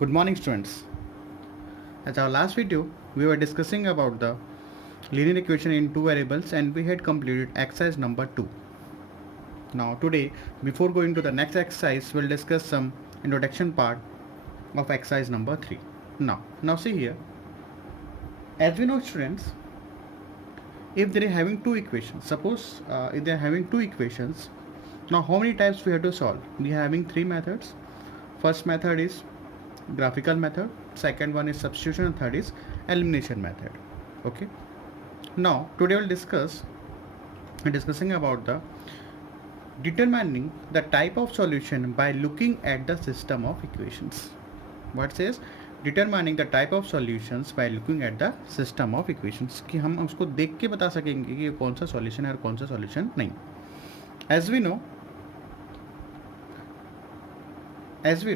Good morning, students. At our last video, we were discussing about the linear equation in two variables and we had completed exercise number 2. Now today, before going to the next exercise, we'll discuss some introduction part of exercise number 3. Now see here. As we know, students, if they are having two equations, suppose if they are having two equations, now how many types we have to solve? We are having three methods. First method is graphical method, second one is substitution, and third is elimination method. Okay, now today we'll discussing about the determining the type of solution by looking at the system of equations. What says determining the type of solutions by looking at the system of equations, कि हम उसको देख के बता सकेंगे कि ये कौन सा सॉल्यूशन है और कौन सा सॉल्यूशन नहीं. as we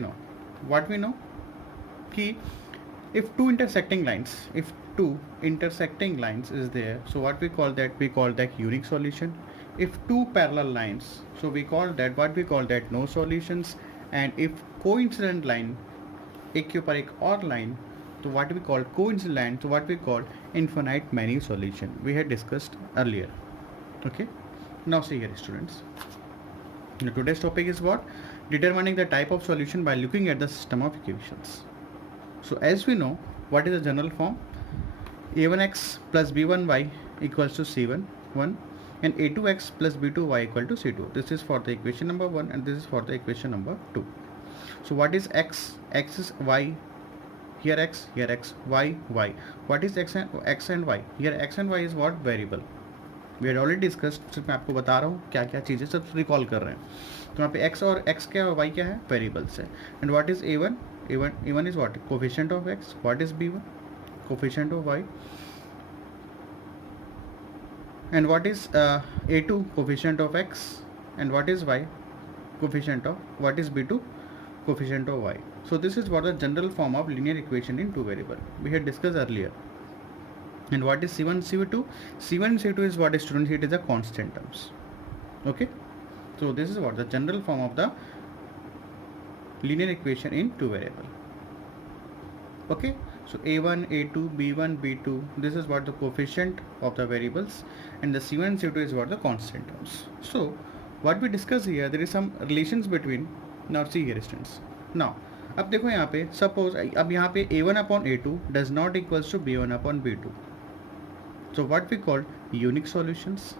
know what we know कि if two intersecting lines is there, so what we call that unique solution. If two parallel lines, so we call that no solutions. And if coincident line, एक के ऊपर एक और line, तो what we call coincident line, so what we call infinite many solution. We had discussed earlier. Okay, now see here, students. Now today's topic is what? Determining the type of solution by looking at the system of equations. So as we know, what is the general form? a1x plus b1y equals to c1 and a2x plus b2y equal to c2. This is for the equation number 1 and this is for the equation number 2. So what is x? X is y. Here x, y, y. What is x and y? Here x and y is what? Variable. We had already discussed. सिर्फ मैं आपको बता रहा हूँ क्या क्या चीज़ें सब रिकॉल कर रहे हैं. तो यहाँ पे x और x क्या है, y क्या है? वेरिएबल्स है. And what is a1? a1 is what? Coefficient of x. What is b1? Coefficient of y. And what is a2? Coefficient of x. And what is y? Coefficient of, what is b2? Coefficient of y. So this is what the general form of linear equation in two variable we had discussed earlier. And what is c1 c2? C1 and c2 is what, students? It is a constant terms. Okay, so this is what the general form of the linear equation in two variable. Okay, so a1, a2, b1, b2, this is what the coefficient of the variables, and the c1 and c2 is what the constant terms. So what we discuss here, there is some relations between. Now see here, students. Now अब देखो यहाँ पे suppose, अब यहाँ पे a1 upon a2 does not equals to b1 upon b2. So what we call unique solutions,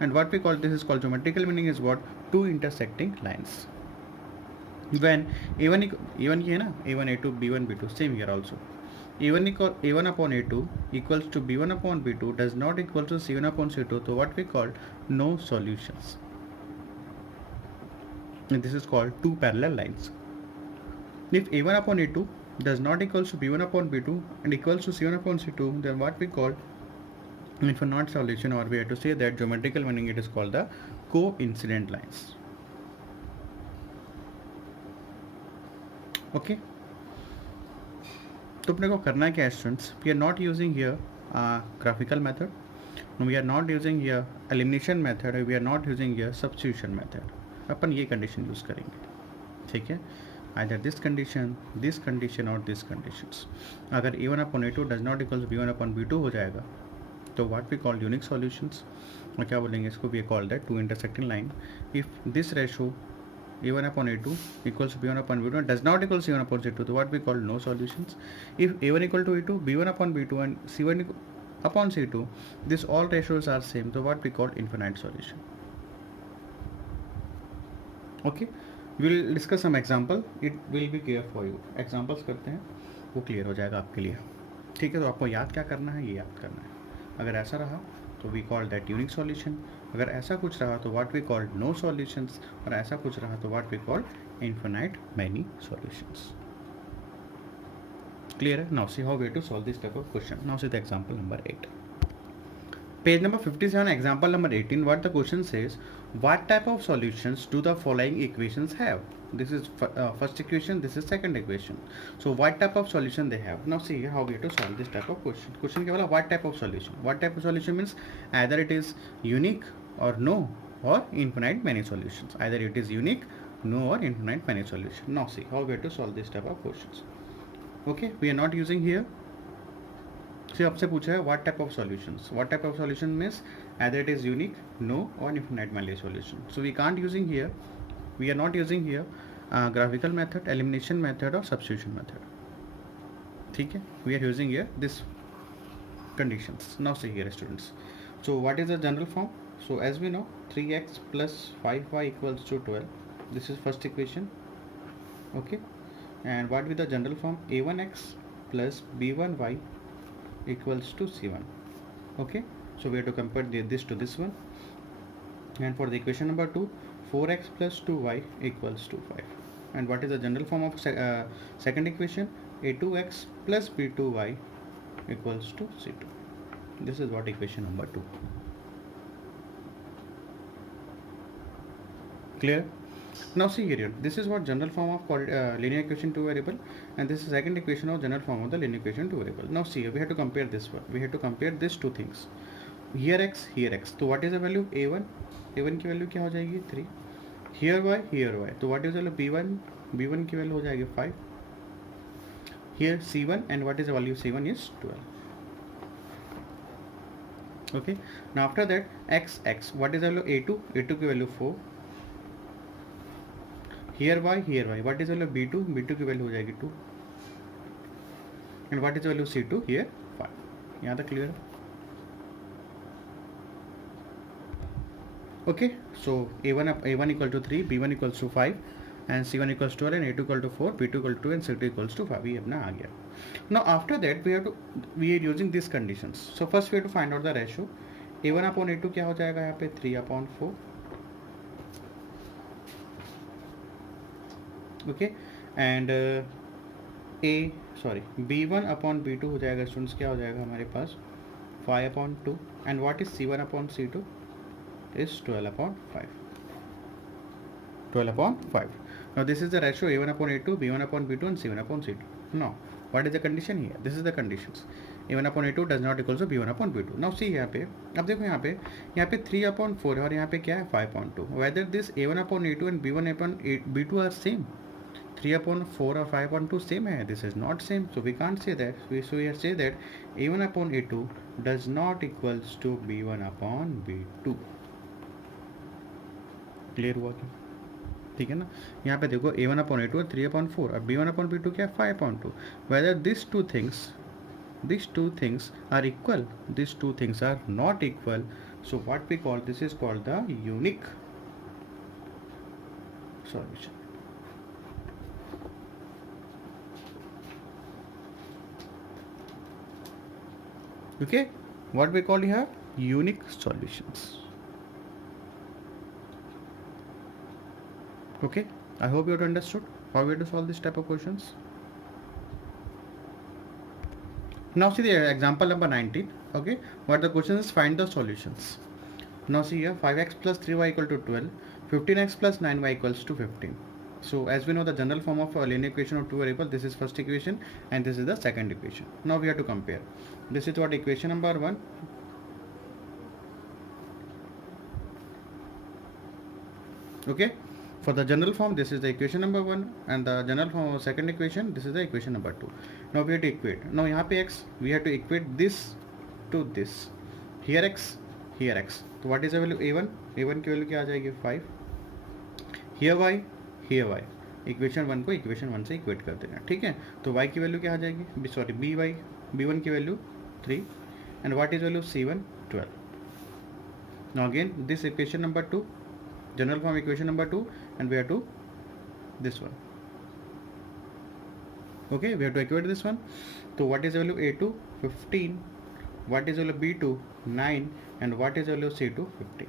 and what we call, this is called geometrical meaning is what? Two intersecting lines. When a1 की है ना, a1 a2 b1 b2, same here also. a1 upon a2 equals to b1 upon b2 does not equal to c1 upon c2. So what we call no solutions. And this is called two parallel lines. If a1 upon a2 does not equals to b1 upon b2 and equals to c1 upon c2, then what we call infinite solution, or we have to say that geometrical meaning it is called the coincident lines. Okay, तो अपने को करना क्या है, students? We are not using here graphical method, we are not using here elimination method, or we are not using here substitution method. अपन ये condition use करेंगे, ठीक है? Either this condition or this conditions. अगर a1 upon a2 does not equals b1 upon b2 हो जाएगा, तो what we call unique solutions. और क्या बोलेंगे इसको? We call that two intersecting line. If this ratio a1 upon a2 equals to b1 upon b2 does not equal c1 upon c2, so what we call no solutions. If a1 equal to a2, b1 upon b2 and c1 upon c2, this all ratios are same, so what we call infinite solution. Okay, we will discuss some example. It will be clear for you. Examples करते हैं, वो clear हो जाएगा आपके लिए. ठीक है, तो आपको याद क्या करना है, ये याद करना है. अगर ऐसा रहा तो we call that unique solution. अगर ऐसा कुछ रहा तो what we call no solutions. और ऐसा कुछ रहा तो what we call infinite many solutions. Clear है? Now see how we have to solve this type of question. Now see the example number 8. Page number 57, example number 18. What the question says: what type of solutions do the following equations have? This is first equation, this is second equation. So what type of solution they have? Now see how we have to solve this type of question. Question क्या बोला? What type of solution? What type of solution means either it is unique or no, or infinite many solutions. Either it is unique no or infinite many solution. Now see how we have to solve this type of questions. Okay, we are not using here. See आपसे पूछा है what type of solutions. What type of solution means either it is unique, no or infinite many solution. So we can't using here. We are not using here graphical method, elimination method or substitution method. ठीक है, we are using here this conditions. Now see here students. So what is the general form? So as we know 3x plus 5y equals to 12. This is first equation. Okay, and what with the general form? A1x plus b1y equals to c1. Okay, so we have to compare this to this one. And for the equation number 2, 4x plus 2y equals to 5. And what is the general form of second equation? A2x plus b2y equals to c2. This is what equation number 2. Clear? Now see here, this is what general form of linear equation two variable, and this is second equation of general form of the linear equation two variable. Now see here, we have to compare this one. We have to compare these two things. Here x, here x. So what is the value? A1. A1 की value क्या हो जाएगी 3. Here y, here y. तो what is the value b1? b1 की value हो जाएगी 5. Here c1, and what is the value c1 is 12. Okay. Now after that x, what is the value a2? a2 की value 4. Here y, what is the value b2? b2 की value हो जाएगी 2. And what is the value c2? Here 5. यहाँ तक clear है? Okay, so a1 equal to 3, b1 equals to 5, and c1 equals to 12, and a2 equal to 4, b2 equal to 2, and c2 equals to 5. ये अपना आ गया. Now after that we are using these conditions. So first we have to find out the ratio. a1 upon a2 क्या हो जाएगा यहाँ पे 3 upon 4. Okay, and b1 upon b2 हो जाएगा स्टूडेंट्स, क्या हो जाएगा हमारे पास 5 upon 2, and what is c1 upon c2 is 12 upon 5. 12 upon 5. Now this is the ratio a1 upon a2, b1 upon b2, and c1 upon c2. Now what is the condition here? This is the conditions. a1 upon a2 does not equals to b1 upon b2. Now see यहाँ पे, अब देखो यहाँ पे 3 upon 4 है और यहाँ पे क्या है 5 upon 2. Whether this a1 upon a2 and b1 upon b2 are same, 3 upon 4 or 5 upon 2 same है. This is not same, so we can't say that. We say that a1 upon a2 does not equals to b1 upon b2. Clear हुआ क्या? ठीक है ना. यहाँ पे देखो a1 upon a2 और 3 upon 4, अब b1 upon b2 क्या है 5 upon 2. Whether these two things are equal, these two things are not equal. So what we call this is called the unique solution. Okay, what we call here unique solutions. Okay, I hope you have understood how we have to solve this type of questions. Now see the example number 19. Okay, what the question is, find the solutions. Now see here, 5x plus 3y equal to 12, 15x plus 9y equals to 15. So as we know the general form of a linear equation of two variable, this is first equation and this is the second equation. Now we have to compare. This is what equation number 1. Okay, for the general form this is the equation number 1, and the general form of second equation this is the equation number 2. Now we have to equate. Now यहाँ पे x we have to equate this to this. Here x, here x. So what is the value a1? a1 की value क्या आ जाएगी 5. Here y, here y. Equation 1 को equation 1 से equate कर देना. ठीक है, तो y की वैल्यू क्या आ जाएगी, सॉरी b1 की value 3, and what is value c1 12. Now again this equation number 2, general form equation number 2, and we have to this one. Okay, we have to equate this one. So what is the value a2 15, what is the value b2 9, and what is the value c2 15.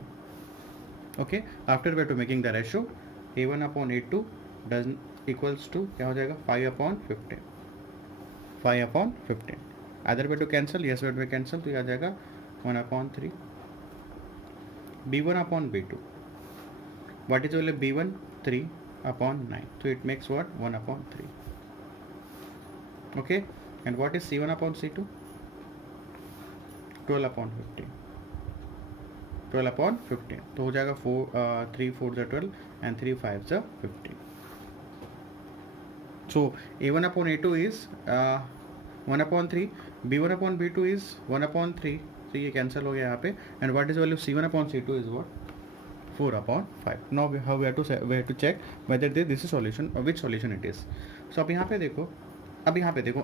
Okay, after we have to making the ratio a1 upon a2 does equals to क्या हो जाएगा 5 upon 15. 5 upon 15. Either way to cancel, yes way to cancel, तो ये आ जाएगा 1 upon 3. b1 upon b2. What is the value b1? 3 upon 9. So it makes what? 1 upon 3. Okay, and what is c1 upon c2? 12 upon 15. 12 upon 15. तो हो जाएगा 3 4 12, and 3 5 are 15. So a1 upon a2 is 1 upon 3, b1 upon b2 is 1 upon 3. So ये cancel हो गया यहाँ पे. And what is value c1 upon c2 is what? 4 upon 5. Now we have to check whether this is solution or which solution it is. So अब यहाँ पे देखो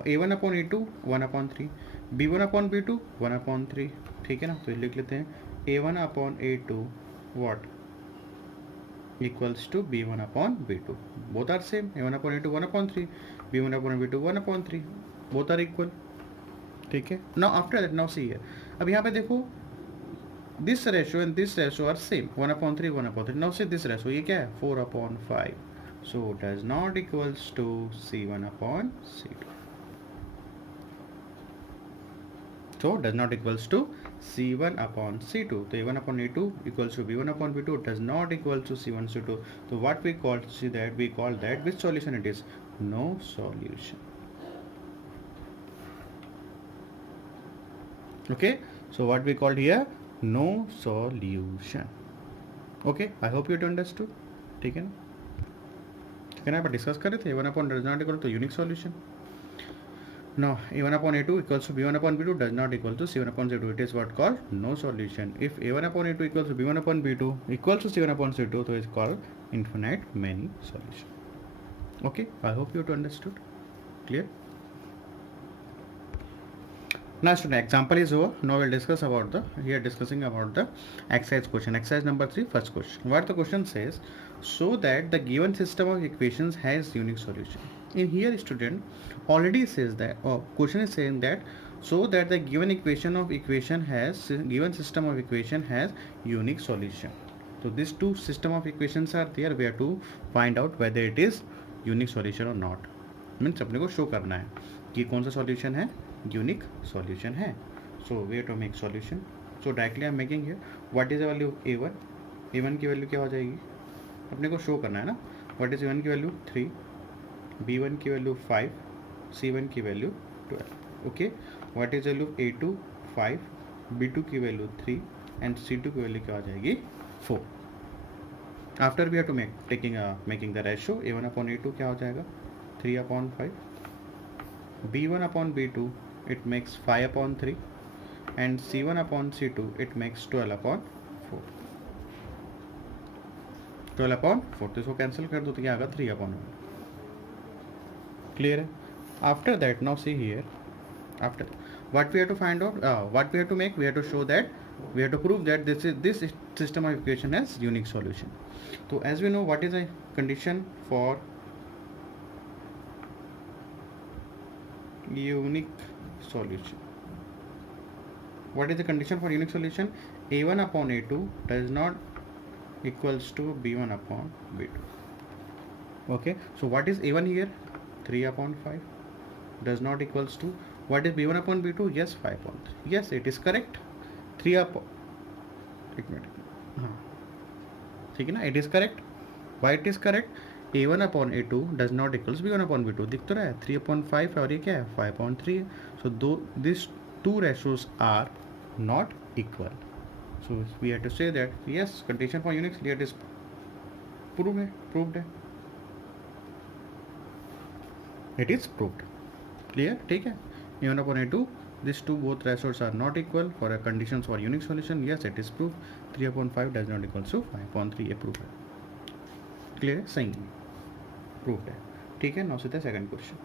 a1 upon a2 1 upon 3, b1 upon b2 1 upon 3. ठीक है ना. तो लिख लेते हैं a1 upon a2 what equals to b1 upon b2. Both are same. a1 upon a2 1 upon 3, b1 upon b2 1 upon 3. Both are equal. ठीक है. Now after that, now see here. अब यहाँ पे देखो this ratio and this ratio are same. 1 upon 3 1 upon 3. Now see this ratio, ये क्या है 4 upon 5. So does not equals to c1 upon c2. So does not equals to c1 upon c2. So a1 upon a2 equals to b1 upon b2 does not equal to c1 c2. So what we call, see that we call that which solution it is? No solution. Okay, so what we called here? No solution. Okay, I hope you understood. ठीक है ना. ठीक है ना. पर discuss कर रहे थे a1 upon does not equal to unique solution. Now a1 upon a2 equals to b1 upon b2 does not equal to c1 upon c2. It is what called no solution. If a1 upon a2 equals to b1 upon b2 equals to c1 upon c2, so it's called infinite many solution. Okay, I hope you understood. Clear? Now student, example is over. Now we'll discuss about discussing about the exercise question. Exercise number 3, first question. What the question says, so that the given system of equations has unique solution. In here student already says that, question is saying that so that the given system of equation has unique solution. So these two system of equations are there. We have to find out whether it is unique solution or not. Means अपने को show करना है कि कौन सा solution है, unique solution है. So we have to make solution. So directly I am making here. What is the value of a1? a1 की वैल्यू क्या हो जाएगी? अपने को शो करना है ना. What is a1 की वैल्यू 3, b1 की वैल्यू 5, c1 की value 12. Okay. What is the value of a2? 5, b2 की वैल्यू 3 and c2 की वैल्यू क्या हो जाएगी? 4. After we have to making the ratio. a1 upon a2 क्या हो जाएगा? 3 upon 5. b1 upon b2 it makes 5 upon 3 and c1 upon c2 it makes 12 upon 4. 12 upon 4. तो इसको कैंसिल कर दो तो क्या आएगा 3 upon 1. क्लियर है. After that now see here, after what we have to find out, what we have to make, we have to show that, we have to prove that this system of equation has unique solution. So as we know, what is a condition for unique solution? What is the condition for unique solution? a1 upon a2 does not equals to b1 upon b2. Okay, so what is a1 here? 3 upon 5 does not equals to, what is b1 upon b2? Yes, 5 upon 3. Yes, it is correct. 3 upon, एक minute, हाँ ठीक है ना, it is correct. Why it is correct? a1 upon a2 does not equals b1 upon b2. दिख तो रहा है 3 upon 5 और ये क्या है 5 upon 3 है. So these two ratios are not equal. So we have to say that yes, condition for unique here is proved है. It is proved. Clear? ठीक है. a1 upon a2, these two both ratios are not equal. For a conditions for unique solution, yes, it is proved. 3 upon 5 does not equal to 5 upon 3. ये proved है. Clear है? सही है. Proved है. ठीक है. Now see the second question.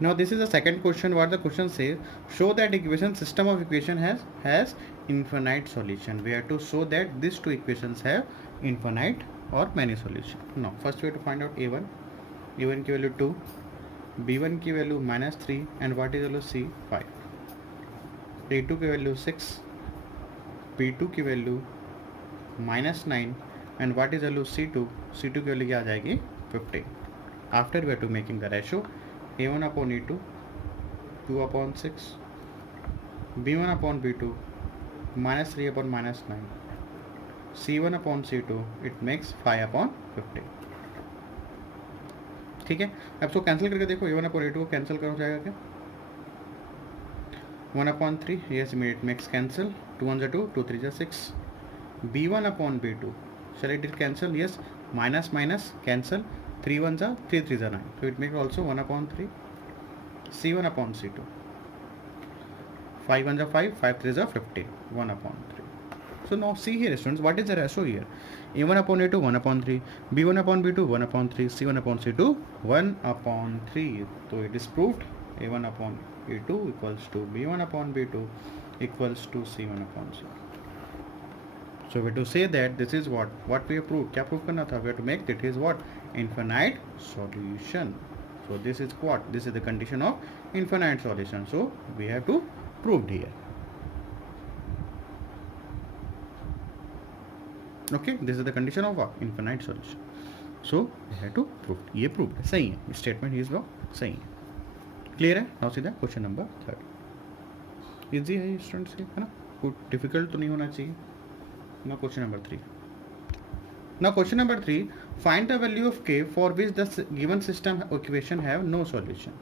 Now this is the second question. What the question says, show that equation system of equation has infinite solution. We have to show that these two equations have infinite or many solution. Now first we have to find out a1 की value 2, b1 की value -3 and what is value c 5, a2 की value 6, b2 की value -9 and what is value c2 की value क्या आ जाएगी 15. After we have to making the ratio a1 upon a2 2 upon 6, b1 upon b2 -3 upon -9, c1 upon c2 it makes 5 upon 15. ठीक है. अब इसको cancel करके देखो, a1 upon a2 को कैंसिल करो जाएगा क्या 1 upon 3, yes, it makes cancel. 2 1 2, 2 3 6. b1 upon b2, Shall it cancel? Yes. Minus minus cancel. 3 1s are 3 3s are 9. So it makes also 1 upon 3. C1 upon C2. 5 1s are 5. 5 3s are 15. 1 upon 3. So now see here students, what is the ratio here? A1 upon A2 1 upon 3. B1 upon B2 1 upon 3. C1 upon C2 1 upon 3. So it is proved A1 upon A2 equals to B1 upon B2 equals to C1 upon C2. So we have to say that this is what we have proved. क्या prove करना था? We have to make that is what? Infinite solution. So this is what? This is the condition of infinite solution. So we have to prove here. Okay, this is the condition of what? Infinite solution. So we have to prove. ये proved है, सही है. Statement is वो सही है. Clear है? Now सीधा question number 3. Easy है students है ना? कुछ difficult तो नहीं होना चाहिए. Now question number 3. Now question number 3, find the value of k for which the given system equation have no solution.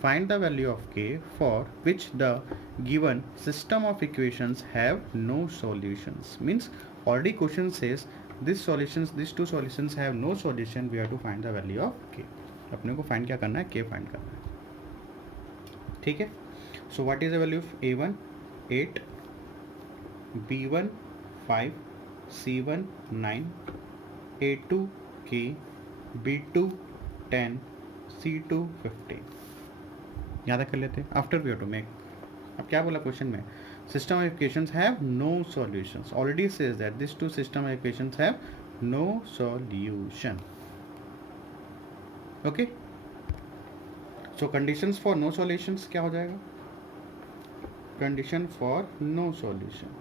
Find the value of k for which the given system of equations have no solutions. Means already question says these two solutions have no solution. We have to find the value of k. अपने को find क्या करना है? k find करना है. ठीक है? So what is the value of a1? 8, b1 5, C1 9, A2 K, B2 10, C2 15. याद कर लेते. After we have to make. अब क्या बोला क्वेश्चन में? System of equations have no solutions. Already says that this two system of equations have no solution. Okay. So conditions for no solutions क्या हो जाएगा? Condition for no solution.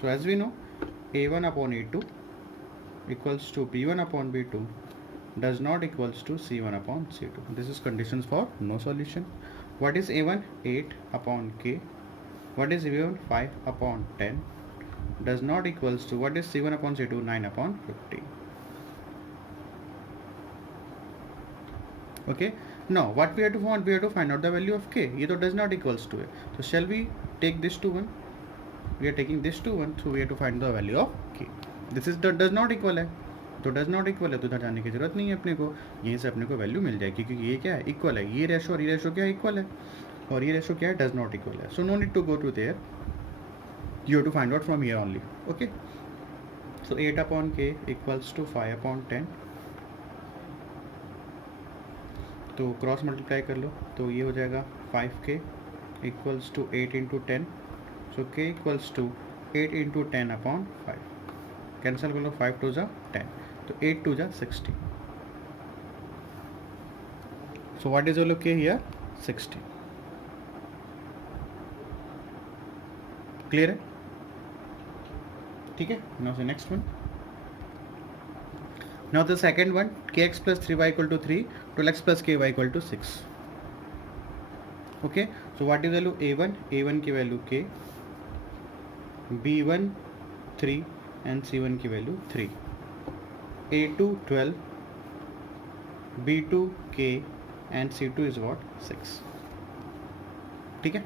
So as we know, A1 upon A2 equals to B1 upon B2 does not equals to C1 upon C2. This is conditions for no solution. What is A1? 8 upon K. What is B1? 5 upon 10 does not equals to, what is C1 upon C2? 9 upon 15. Okay. Now what we have to find? We have to find out the value of K. ये तो does not equals to it. So shall we take this to 1? We are taking this to 1, so we have to find the value of k. This is the does not equal है, तो does not equal है तो इधर जाने की जरूरत नहीं है अपने को. यहीं से अपने को वैल्यू मिल जाएगी क्योंकि ये क्या है? इक्वल है. ये रेशो और ये रेशो क्या है? इक्वल है. और ये रेशो क्या है? डज नॉट इक्वल है. So no need to go to there. You have to find out from here only. Okay. So 8 upon k equals to 5 upon 10. तो क्रॉस मल्टीप्लाई कर लो तो ये हो जाएगा 5k equals to 8 into 10. So k equals to 8 into 10 upon 5. Cancel कर लो. 5 2 जा 10. तो 8 2 जा 60. So what is the value of k here? 60. Clear है? ठीक है. Now the next one. Now the second one, kx plus 3y equal to 3, 12x plus ky equal to 6. Okay. So what is the value? a1? a1 की value k, B1 3 and C1 की value 3, A2 12, B2 K and C2 is what? 6. ठीक है.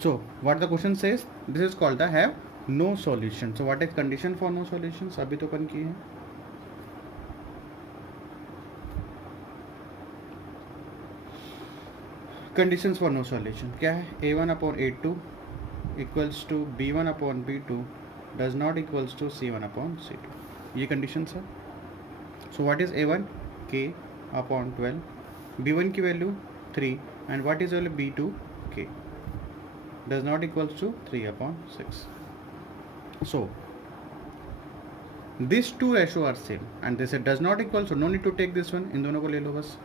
So what the question says, this is called the have no solution. So what is condition for no solutions? अभी तो अपन किए हैं. Conditions for no solution क्या है? A1 upon A2 equals to B1 upon B2 does not equals to C1 upon C2. ये conditions है. So what is A1? K upon 12, B1 की value 3 and what is value B2? K does not equals to 3 upon 6. So this two ratio are same and this does not equal, so no need to take this one. इन दोनों को ले लो बस.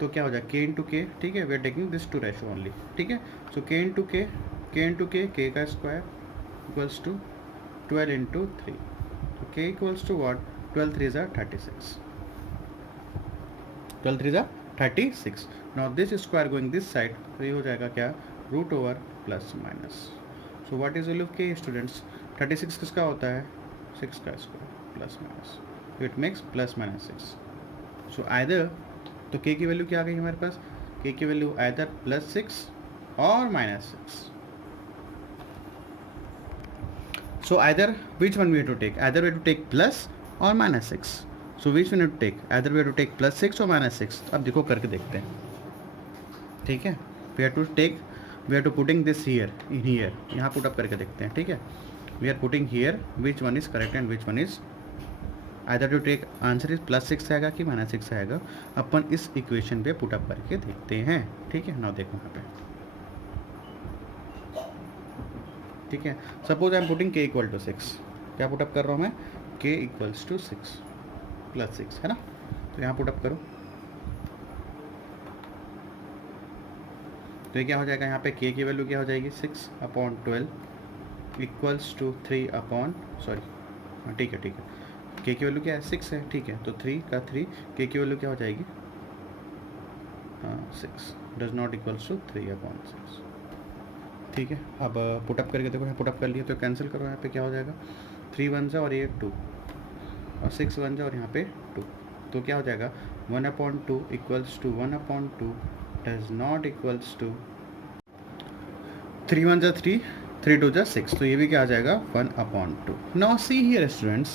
तो क्या हो जाए? k into k. ठीक है. We are taking this two ratio only. ठीक है. So k into k k का स्क्वायर इक्वल्स टू 12 इंटू 3. तो k इक्वल्स टू व्हाट? 12 3 ज़ा 36. 12 3 ज़ा 36. Now this square going this side, तो ये हो जाएगा क्या? Root over plus minus. So what is value of k students? 36 किसका होता है? 6 का square plus minus. It makes plus minus 6. So either, तो k की वैल्यू क्या आ गई हमारे पास? k की वैल्यू आइदर +6 और -6. So either which one we have to take? Either we have to take plus or minus 6. So which one we have to take? Either we have to take plus 6 or minus 6. अब देखो करके देखते हैं, ठीक है. We have to putting this here in here. यहाँ put up करके देखते हैं, ठीक है. We are putting here which one is correct and which one is either to take answer is plus 6 आएगा कि माइनस 6 आएगा. अपन इस इक्वेशन पे पुट अप करके देखते हैं, ठीक है. नाउ देखो यहाँ पे, ठीक है. Suppose I am putting k equal to 6. क्या पुटअप कर रहा हूँ मैं? k इक्वल्स टू 6 प्लस 6, है ना. तो यहाँ पुटअप करो तो ये क्या हो जाएगा, यहाँ पे k की वैल्यू क्या हो जाएगी 6/12 इक्वल्स टू 3 अपॉन सॉरी ठीक है k की वैल्यू क्या है 6 है, ठीक है. तो 3 का 3 k की वैल्यू क्या हो जाएगी 6 डज नॉट इक्वल्स टू 3/6, ठीक है. अब पुटअप करके देखो, यहाँ पुटअप कर लिया तो कैंसिल करो. यहाँ पे क्या हो जाएगा 3 1 जा और ये 2 और 6 1 जा और यहाँ पे 2. तो क्या हो जाएगा 1/2 equals to 1/2 does not equals to 3 1 जा 3 3 2 जा 6. तो ये भी क्या आ जाएगा 1/2. Now see here students,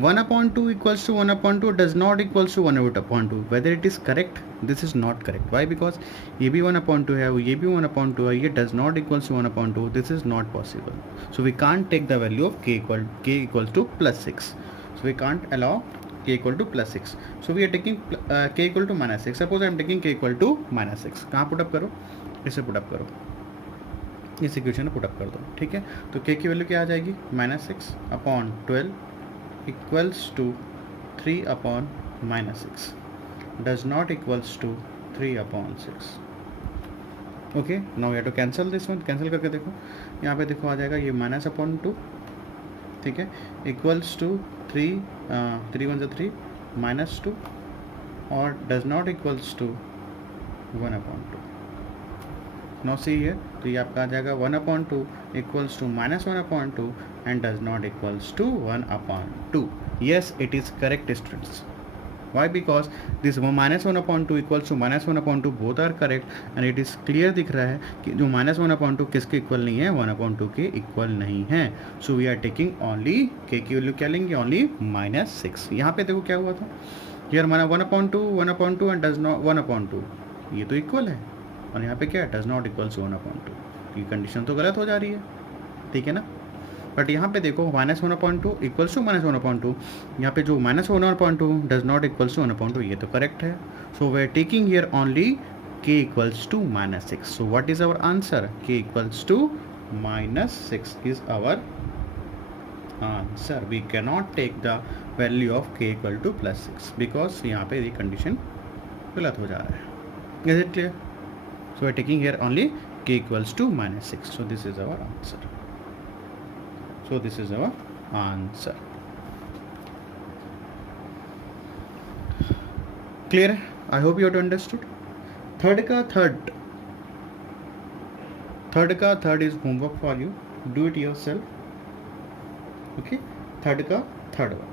1/2 equals to 1/2 does not equals to 1/2. Whether it is correct, this is not correct. Why? Because ये भी 1/2 है, ये भी 1/2 है, ये does not equals to 1/2. This is not possible. So we can't take the value of k equals to plus 6. So we can't allow k equal to plus 6. So we are taking k equal to minus 6. Suppose I am taking k equal to minus 6. कहाँ put up करो? इसे put up करो, इस equation में put up कर दो, ठीक है. तो k की वैल्यू क्या आ जाएगी -6/12 equals to 3/-6 does not equals to 3/6. ओके. Now we have to cancel this one. Cancel करके देखो, यहाँ पे देखो आ जाएगा ये -/2, ठीक है, इक्वल्स टू 3 1 जा 3 -2 और does not equals to 1/2. Now see here, तो ये आपका आ जाएगा 1/2 equals to -1/2 and does not equals to 1/2. Yes, it is correct students. Why? Because this -1/2 equals to -1/2 both are correct and it is clear दिख रहा है कि जो -1/2 किसके इक्वल नहीं है 1/2 के इक्वल नहीं है. So we are taking only k की वैल्यू क्या लेंगे only -6. यहाँ पे देखो क्या हुआ था, here 1/2 and does not 1/2 ये तो इक्वल है और यहाँ पे क्या है does not equals to 1/2. ये कंडीशन तो गलत हो जा रही है, ठीक है ना. बट यहाँ पे देखो -1/2 इक्वल्स टू -1/2, यहाँ पे जो -1/2 डज नॉट इक्वल्स टू 1/2 ये तो करेक्ट है. So we are taking here only k equals to -6. So what is our answer? k equals to -6 is our answer. We can not take the value of k equal to +6 because यहाँ पे ये condition गलत हो जा रहा है. Is it clear? So we are taking here only k equals to -6. So this is our answer. So this is our answer. Clear? I hope you have understood. Third ka third is homework for you. Do it yourself. Okay. Third one.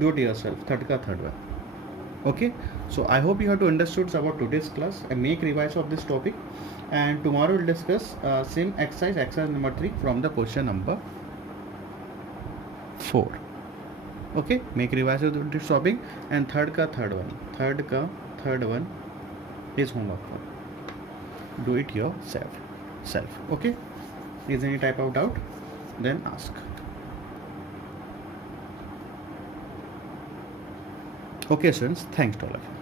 Do it yourself. Third one. Okay. So I hope you have to understood about today's class and make revise of this topic. And tomorrow we'll discuss same exercise number 3 from the question number 4. Okay, make revise of this topic. And third one is homework for. Do it yourself. Okay, is any type of doubt? Then ask. Okay students, thanks to all of you.